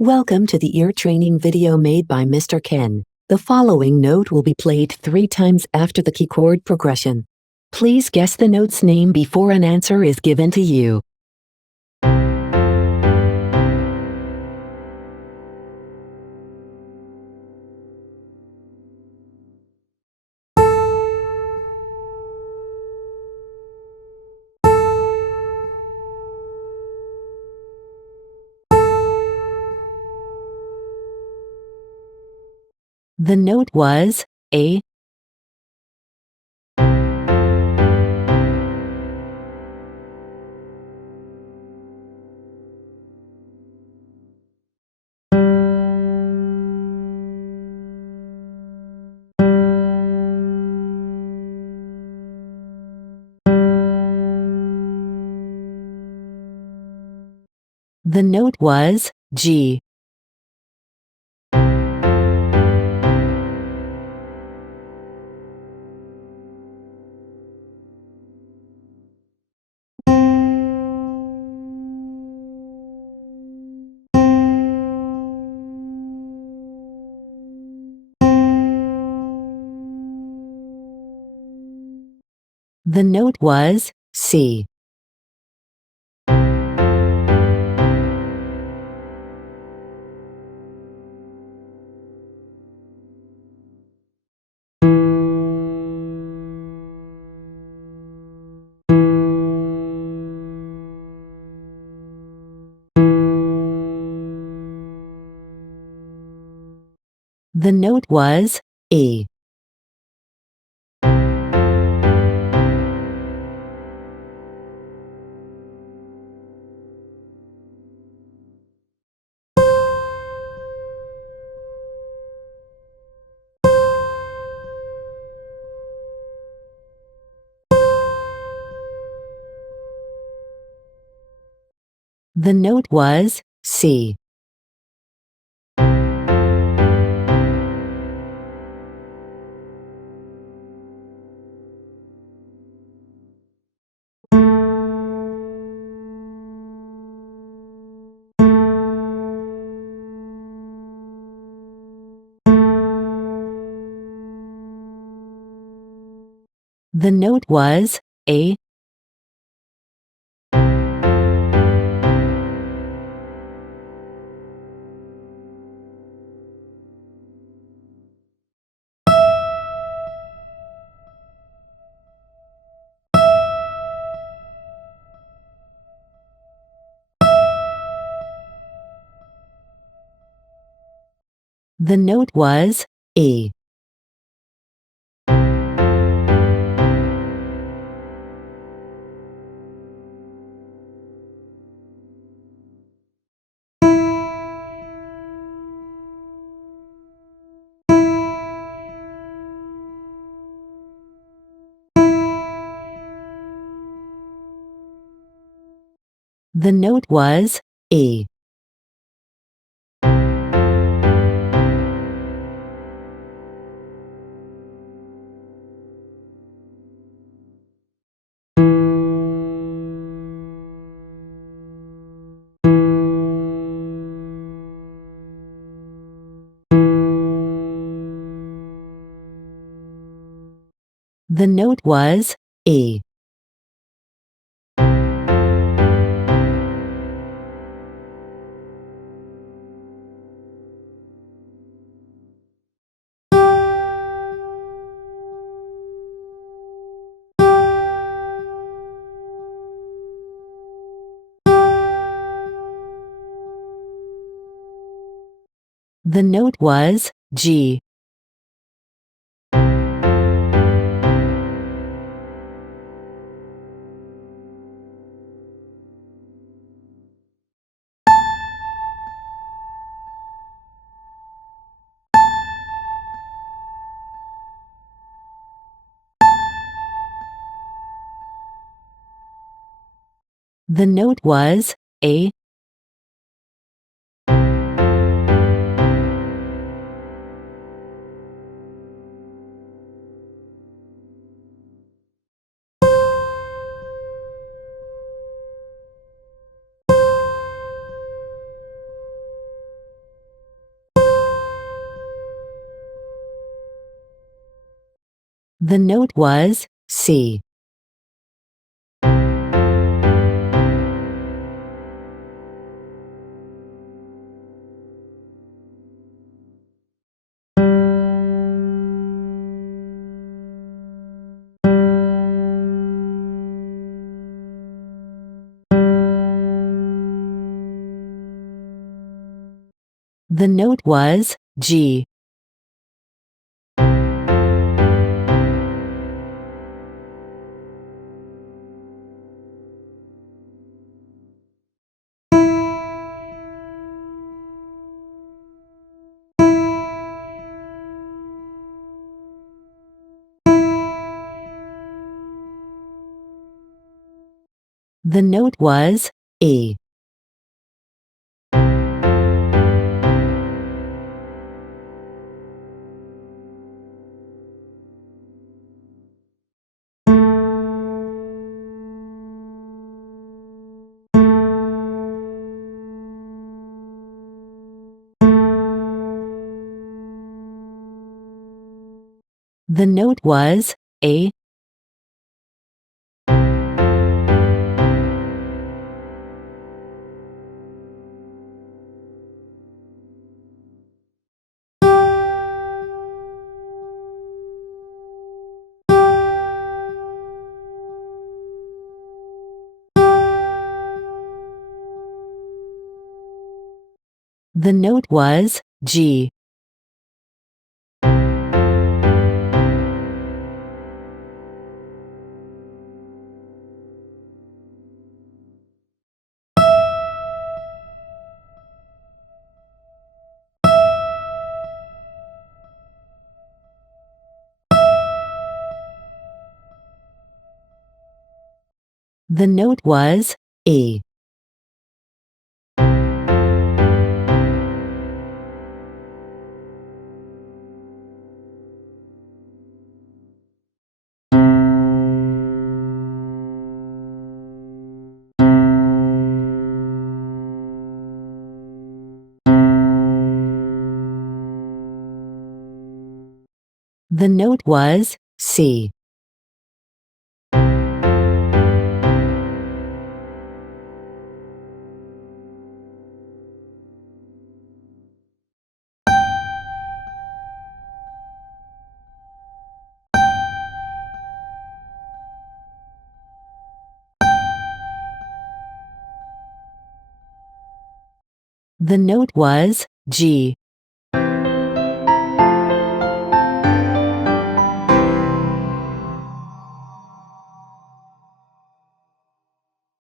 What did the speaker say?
Welcome to the ear training video made by Mr. Ken. The following note will be played 3 times after the key chord progression. Please guess the note's name before an answer is given to you. The note was A. The note was G. The note was C. The note was E. The note was C. The note was A. The note was E. The note was E. The note was E. The note was G. The note was A. The note was C. The note was G. The note was E. The note was A. The note was G. The note was E. The note was C. The note was G.